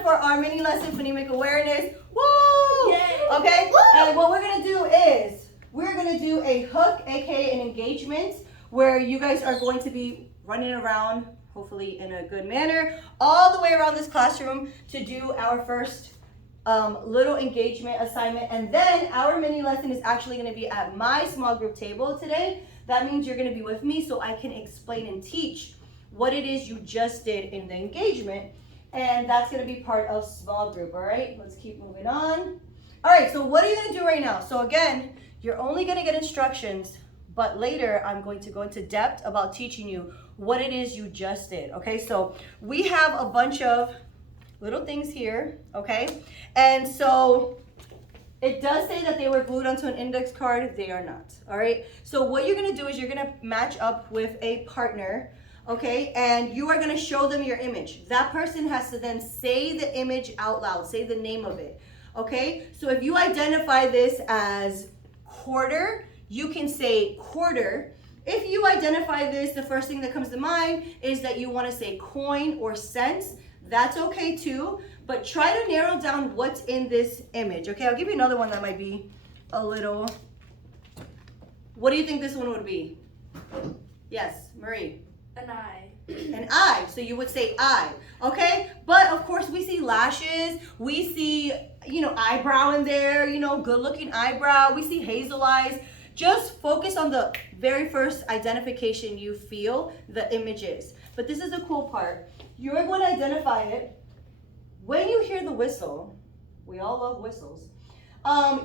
time for our mini lesson, phonemic awareness. Woo! Yay. Okay, Woo! and what we're gonna do is, we're gonna do a hook, aka an engagement, where you guys are going to be running around, hopefully in a good manner, all the way around this classroom to do our first little engagement assignment. And then our mini lesson is actually gonna be at my small group table today. That means you're gonna be with me so I can explain and teach what it is you just did in the engagement. And that's gonna be part of small group, all right? Let's keep moving on. All right, so what are you gonna do right now? So again, you're only gonna get instructions, but later I'm going to go into depth about teaching you what it is you just did, okay? So we have a bunch of little things here, okay? And so it does say that they were glued onto an index card. They are not, all right? So what you're gonna do is you're gonna match up with a partner, okay? And you are gonna show them your image. That person has to then say the image out loud, say the name of it, okay? So if you identify this as quarter, you can say quarter. If you identify this, the first thing that comes to mind is that you wanna say coin or cents. That's okay too, but try to narrow down what's in this image, okay? I'll give you another one that might be a little, what do you think this one would be? Yes, Marie? An eye. An eye, so you would say eye, okay? But of course we see lashes, we see, eyebrow in there, good looking eyebrow, we see hazel eyes. Just focus on the very first identification you feel the image is. But this is the cool part. You're going to identify it. When you hear the whistle, we all love whistles,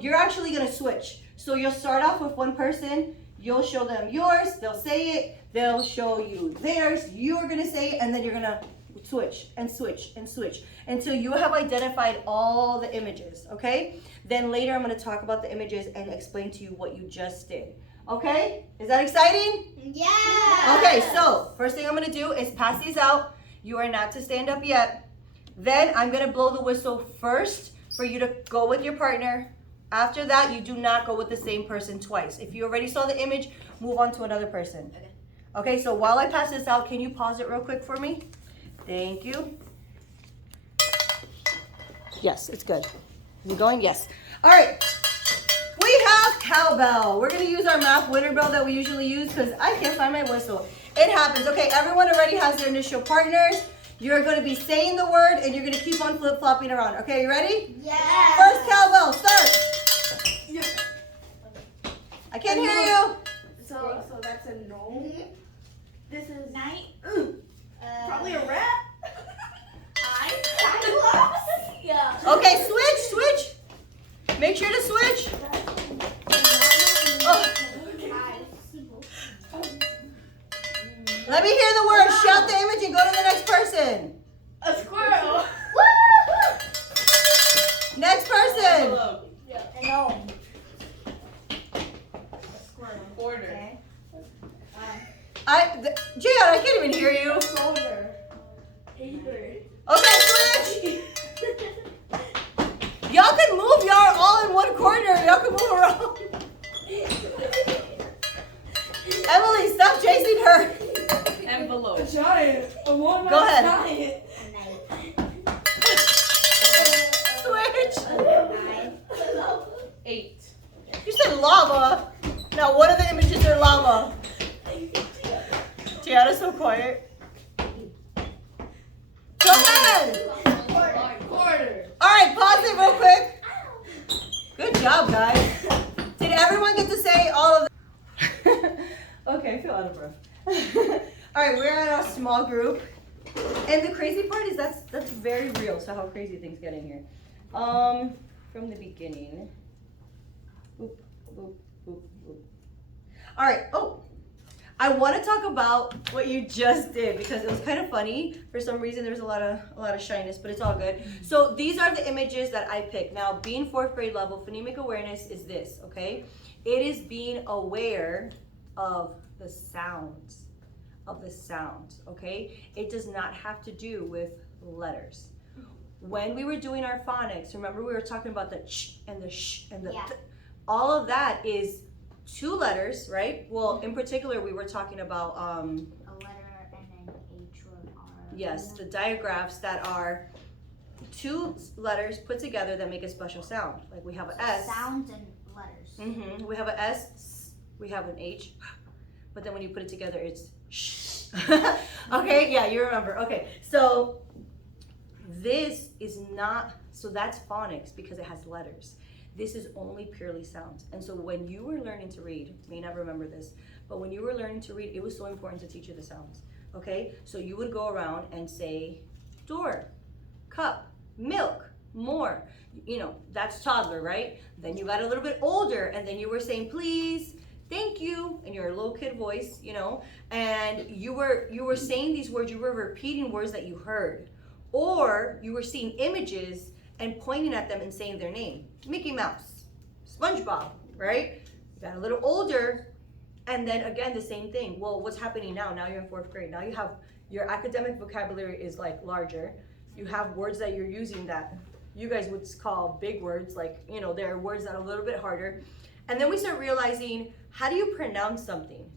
you're actually going to switch. So you'll start off with one person, you'll show them yours, they'll say it, they'll show you theirs, you're going to say it, and then you're going to switch and switch and switch until you have identified all the images, okay? Then later I'm going to talk about the images and explain to you what you just did. Okay? Is that exciting? Yeah. Okay, so first thing I'm going to do is pass these out. You are not to stand up yet. Then I'm going to blow the whistle first for you to go with your partner. After that, you do not go with the same person twice. If you already saw the image, move on to another person. Okay, so while I pass this out, can you pause it real quick for me? Thank you. Yes, it's good. Is it going? Yes. All right. We have cowbell. We're going to use our math winner bell that we usually use because I can't find my whistle. It happens. Okay, everyone already has their initial partners. You're going to be saying the word and you're going to keep on flip-flopping around. Okay, you ready? Yeah. First cowbell, start. I can't hear you. So that's a no. This is Night. probably a rat. Cyclops. Yeah. Okay, switch. Make sure to switch. Oh. Let me hear the word. Shout the image and go to the next person. A squirrel. Next person. No. Quarter. Okay. Gian, I can't even hear you. Shoulder. Paper. Okay, switch. Y'all can move. Y'all are all in one corner. Y'all can move around. Emily, stop chasing her. Envelope. A giant. A walnut Go ahead. giant. Switch. 8. You said lava. Now, what are the images are lava? Tiana's so quiet. Go ahead. Quarter. All right, pause it real quick. Good job, guys. Did everyone get to say all of the... Okay, I feel out of breath. All right, we're at our small group. And the crazy part is that's very real, so how crazy things get in here. From the beginning. Boop, boop, boop, boop. All right, I want to talk about what you just did because it was kind of funny. For some reason, there was a lot of shyness, but it's all good. So these are the images that I picked. Now, being 4th grade level, phonemic awareness is this, okay? It is being aware of the sounds, okay? It does not have to do with letters. When we were doing our phonics, remember we were talking about the ch and the sh and the th. All of that is 2 letters, right? Well, in particular, we were talking about A letter and then H or R. yes, the digraphs that are two letters put together that make a special sound. Like we have an S. Sounds and letters. We have an S, we have an H, but then when you put it together, it's sh. Okay, yeah, you remember. Okay, so this is not, so that's phonics because it has letters. This is only purely sounds. And so when you were learning to read, you may not remember this, but when you were learning to read, it was so important to teach you the sounds. Okay, so you would go around and say door, cup, milk, more. You know, that's toddler, right? Then you got a little bit older and then you were saying please, thank you, in your little kid voice, you know, and you were saying these words, you were repeating words that you heard, or you were seeing images and pointing at them and saying their name. Mickey Mouse, SpongeBob, right? You got a little older, and then again the same thing. Well, what's happening now? Now you're in 4th grade. Now you have your academic vocabulary is like larger. You have words that you're using that you guys would call big words, like, you know, there are words that are a little bit harder. And then we start realizing, how do you pronounce something?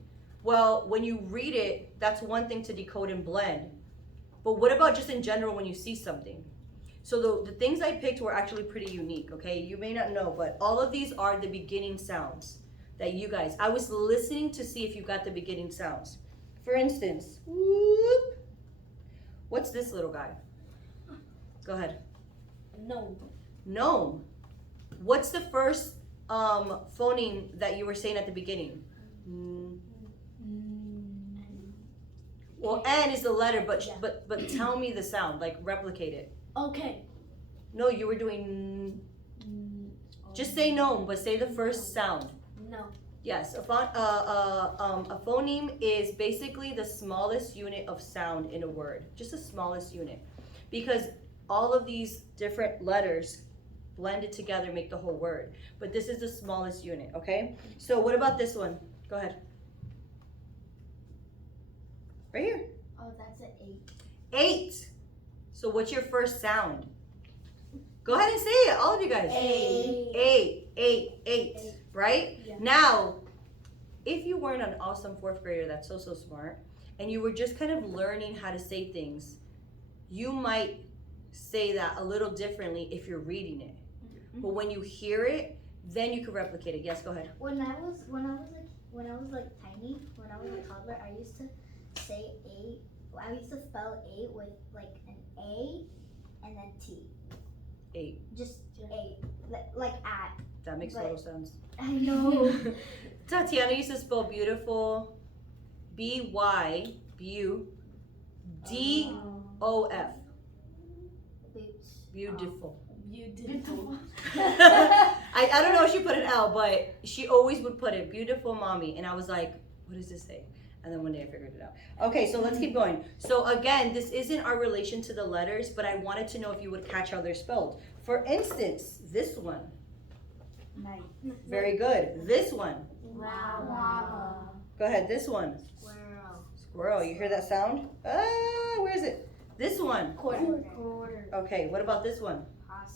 Well, when you read it, that's one thing to decode and blend. But what about just in general when you see something? So the things I picked were actually pretty unique, okay? You may not know, but all of these are the beginning sounds that you guys, I was listening to see if you got the beginning sounds. For instance, whoop. What's this little guy? Go ahead. No. Gnome. What's the first phoneme that you were saying at the beginning? Well, N is the letter, but tell me the sound, like replicate it. Okay. No, you were doing. Just say gnome, but say the first sound. No. Yes, a phoneme is basically the smallest unit of sound in a word, just the smallest unit, because all of these different letters blended together make the whole word, but this is the smallest unit, okay? So what about this one? Go ahead. Right here. Oh, that's an 8. 8. So what's your first sound? Go ahead and say it, all of you guys. 8. 8, right? Yeah. Now, if you weren't an awesome 4th grader that's so smart, and you were just kind of learning how to say things, you might say that a little differently if you're reading it. But when you hear it, then you can replicate it. Yes, go ahead. When I was tiny, when I was a toddler, I used to say 8. I used to spell 8 with like an A and then T. 8. Just 8, like at. That makes total sense. I know. Tatiana used to spell beautiful, B-Y, beau, D-O-F. Beautiful. Beautiful. I don't know if she put an L, but she always would put it, beautiful mommy. And I was like, what does this say? And then one day I figured it out. Okay, so let's keep going. So again, this isn't our relation to the letters, but I wanted to know if you would catch how they're spelled. For instance, this one. Nice. Very good. This one. Wow. Go ahead, this one. Squirrel. You hear that sound? Where is it? This one. Quarter. Okay, what about this one?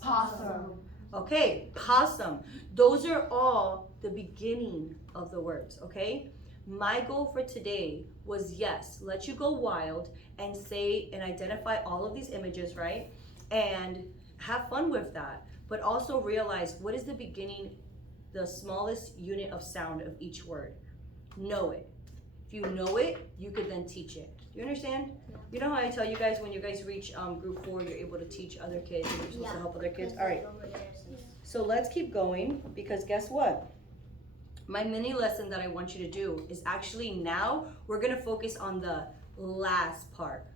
Possum. Okay, possum. Those are all the beginning of the words, okay? My goal for today was, yes, let you go wild and say and identify all of these images, right? And have fun with that, but also realize what is the beginning, the smallest unit of sound of each word. Know it. If you know it, you could then teach it. Do you understand? You know how I tell you guys when you guys reach group 4, you're able to teach other kids and you're supposed to help other kids? All right. So let's keep going, because guess what? My mini lesson that I want you to do is actually now we're gonna focus on the last part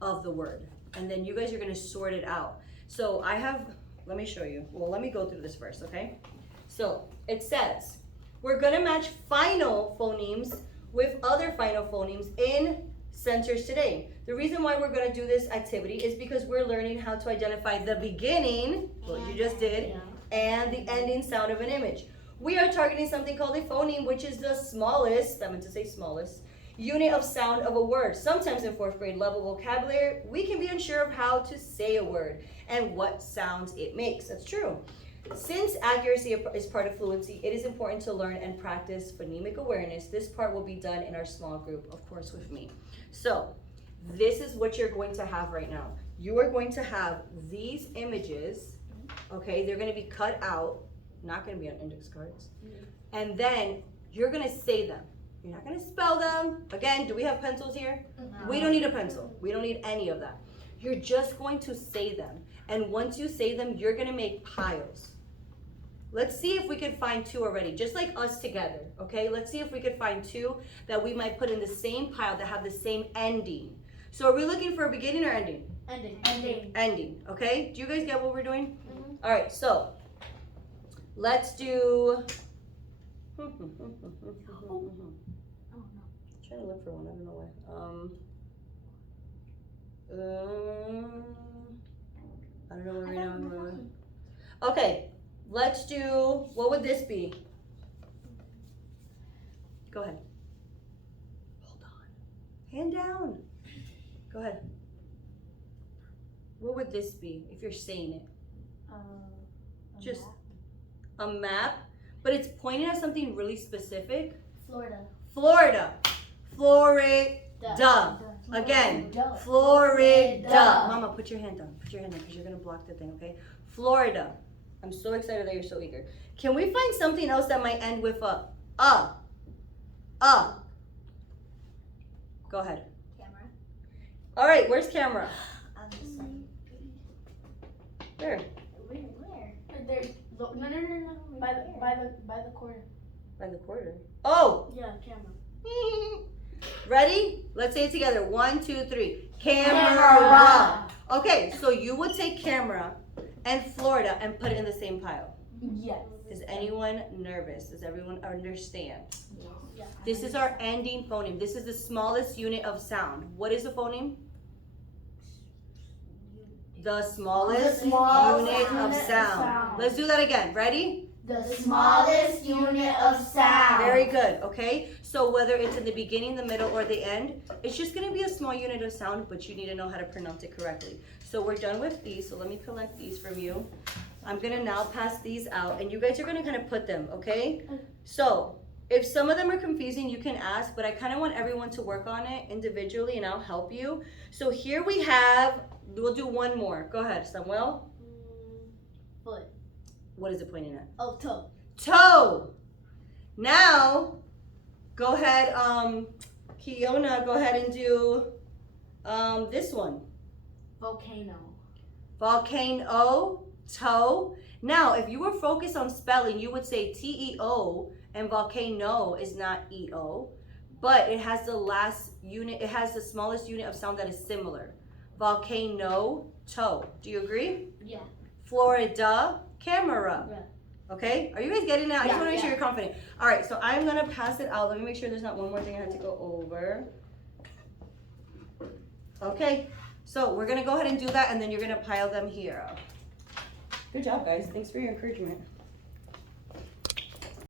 of the word. And then you guys are gonna sort it out. So I have, let me show you. Well, let me go through this first, okay? So it says, we're gonna match final phonemes with other final phonemes in centers today. The reason why we're gonna do this activity is because we're learning how to identify the beginning, what you just did, and the ending sound of an image. We are targeting something called a phoneme, which is the smallest, I meant to say smallest, unit of sound of a word. Sometimes in 4th grade level vocabulary, we can be unsure of how to say a word and what sounds it makes. That's true. Since accuracy is part of fluency, it is important to learn and practice phonemic awareness. This part will be done in our small group, of course, with me. So this is what you're going to have right now. you are going to have these images, okay? They're gonna be cut out, not gonna be on index cards. And then you're gonna say them. You're not gonna spell them. Again, do we have pencils here? We don't need a pencil. We don't need any of that. You're just going to say them. And once you say them, you're gonna make piles. Let's see if we can find two already, just like us together, okay? Let's see if we could find two that we might put in the same pile that have the same ending. So are we looking for a beginning or ending? Ending. Ending, okay? Do you guys get what we're doing? All right, so let's do. Oh no. Trying to look for one. I don't know why. I don't know where we are. Okay, let's do. What would this be? Go ahead. Hold on. Hand down. Go ahead. What would this be if you're saying it? Just a map, but it's pointing at something really specific. Florida. Florida. Florida. Again. Florida. Mama, put your hand down. Put your hand down because you're going to block the thing, okay? Florida. I'm so excited that you're so eager. Can we find something else that might end with a? Go ahead. Camera. All right, where's camera? I'm just saying. Where? Where? There. No. By the quarter. By the quarter. Oh! Yeah, camera. Ready? Let's say it together. 1, 2, 3. Camera. Okay, so you would take camera and Florida and put it in the same pile. Yes. Is anyone nervous? Does everyone understand? Yeah. This is our ending phoneme. This is the smallest unit of sound. What is a phoneme? The smallest unit of sound. Let's do that again. Ready? The smallest unit of sound. Very good, okay? So whether it's in the beginning, the middle, or the end, it's just gonna be a small unit of sound, but you need to know how to pronounce it correctly. So we're done with these, so let me collect these from you. I'm gonna now pass these out, and you guys are gonna kind of put them, okay? So if some of them are confusing, you can ask, but I kind of want everyone to work on it individually, and I'll help you. So here we have, we'll do one more. Go ahead, Samuel. Foot. What is it pointing at? Oh, toe. Toe. Now, go ahead, Kiona, go ahead and do this one. Volcano. Volcano, toe. Now, if you were focused on spelling, you would say T-E-O, and volcano is not E-O, but it has the last unit, it has the smallest unit of sound that is similar. Volcano, toe. Do you agree? Yeah. Florida, camera. Yeah. Okay, are you guys getting that? I just Yeah, want to make sure yeah. you're confident. All right, so I'm gonna pass it out. Let me make sure there's not one more thing I had to go over. Okay, so we're gonna go ahead and do that, and then you're gonna pile them here. Good job, guys. Thanks for your encouragement.